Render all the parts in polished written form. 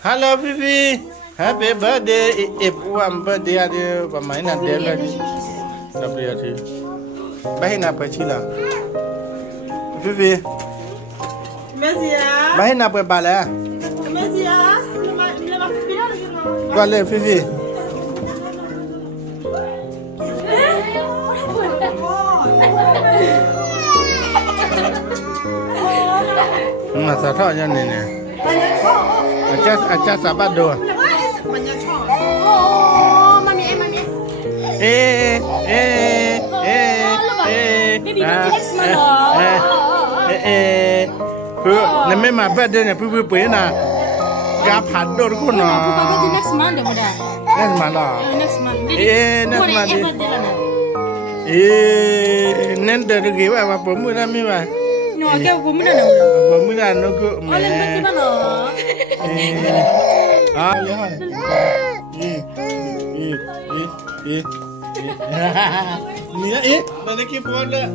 Hello, Fifi. Happy birthday. If one birthday, I do, but mine not there. Lovely. Bahina Pachila. Fifi. Bahina Pabala. Vale, Fifi. Masa thọ cho này nè. Acha sabat do. Nè mấy mà bắt đây nè bự bự nè. Cá phạt đồ cũng nè. Next month deh muda. Next month lah. Next month. Next month. Nên từ cái gì mà bấm mũi ra mi mà. No, cái bấm mũi ra nào. Bấm mũi ra nó cứ. Oleh betul mana? Ah, ya. Ni mana ke phone dah.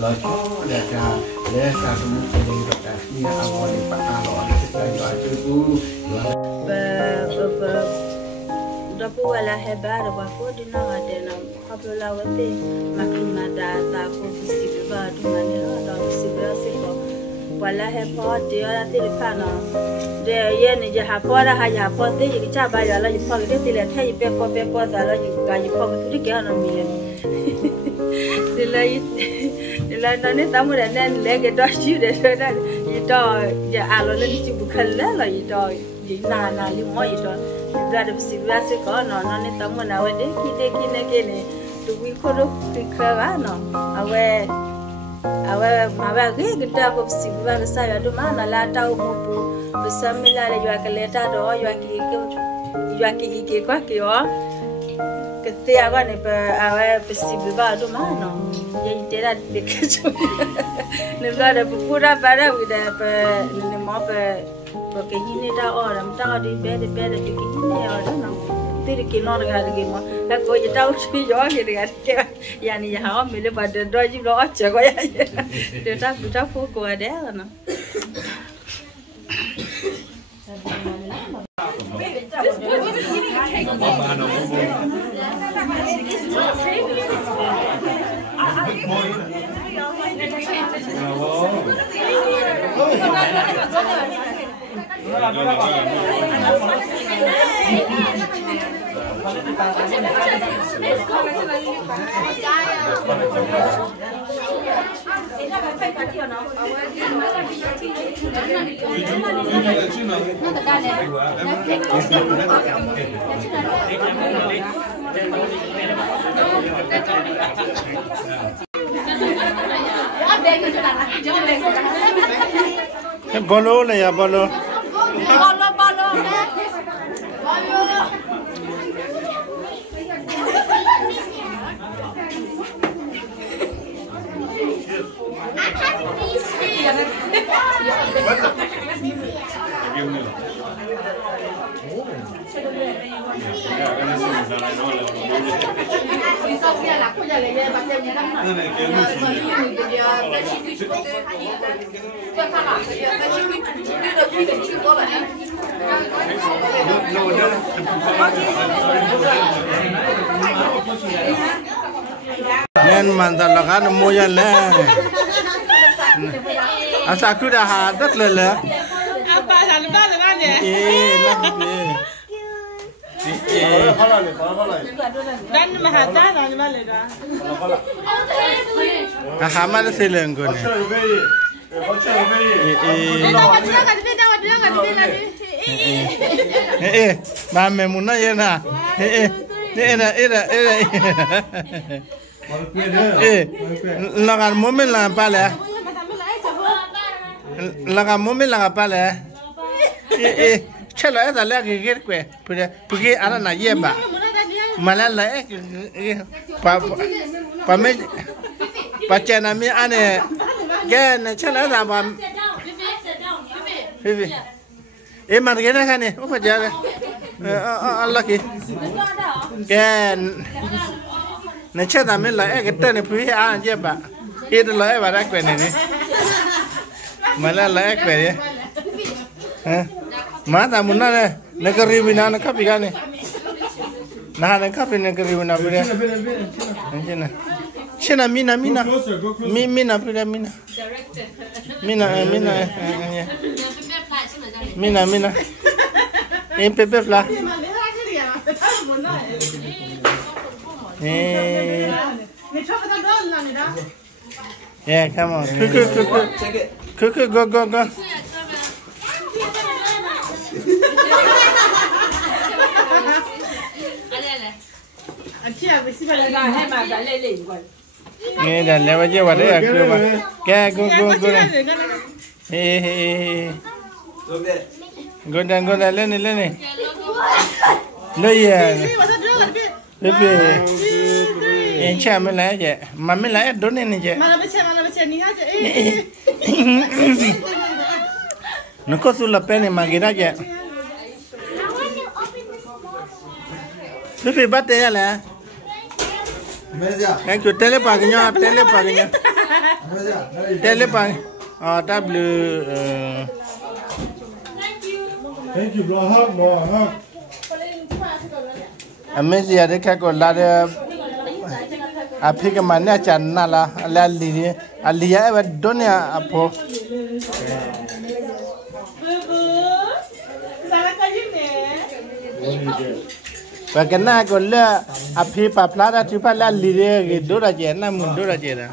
Lo cho để cả semua jadi berkat ni awal ni patah lo kita doa cucu. Dapat wala hebat, dapat di nama dena. Kalau lawat makin ada tak bersih berbadu mana lo, dah bersih bersih lo. Wala hebat dia nanti depan lo. Dia ye ni je hafal dah hafal dia jadi cabai lah, jadi pagi dia tidak thay peko dah lah, jadi gaji pagi tu dia kena milih. Là nó nên tao muốn nên lấy cái đó chứ để cho nó gì đó giờ alo lên chỉ bukan là gì đó gì na li mọi gì đó ra được xí ra sẽ có nó nên tao muốn nào đấy kia này tụi mình có được thì khá nó awe mà ba cái đó có xí ra cái sao đó mà là tao mua bu bisa mila là do cái leta đó do cái quá kiểu ketika kan ipa awal festival baru mana, jadi tidak dekat. Nila ada pura bara kita apa, ni mau apa, pakai ini dah orang, tak ada beda ini orang nak. Jadi kena orang lagi mau, kalau kau jadi tahu sih jauh gitu kan, yani yang awam milih pada dua jam lo aja kau ya, kita fokus ada lah. Bolo lah ya bolo. nên mà ta là cái mua dân nè à sao cứ đã hà đất lên lẽ hà mà nó xây lên rồi bà mẹ muốn nói gì nè là cái mồm mình là ba lẽ là cái mồm mình là ba lẽ chắc là cái là cái quẻ porque anh là gì bà mà là bà mấy bà cha na mi anh này cái này chắc là bà em mà cái này cái này không phải giờ này Allah cái này chắc là mình lại cái tên này quý anh chứ bà ít lại bà đã quên này mà lại quên đấy mà ta muốn nói này nó cái review nào nó copy cái này nó copy nó cái review nào bây giờ chứ nào mina em pepe pla yeah come on cook go nghe là lấy bao nhiêu vào đấy à cứ mà cái go này go đàn lên này lấy à bebe em cha mới lấy vậy mà mới lấy đốn này vậy nó có số là pen này mà cái đó vậy bebe bắt đấy là cái chuột telepag nhau telepag W thank you bro hug Amazing đấy cái còn là à phía cái màn này chẳng là lì vậy đó nè à po và cái này còn là à phía bắp lá đó thì phải là lì cái đó là gì na muốn đó là gì đó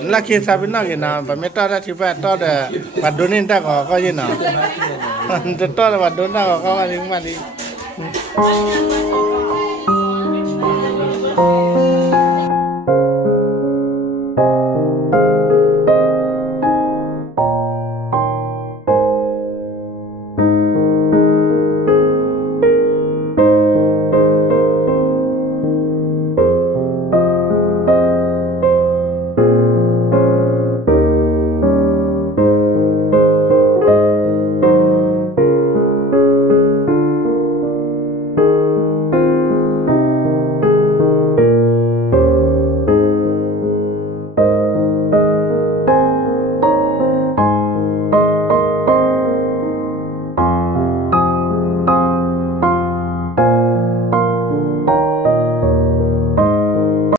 là khi sao biết nói cái nào và mấy to ra thì phải to để và đốn lên ta có gì nào to là và đốn ta có gì mà đi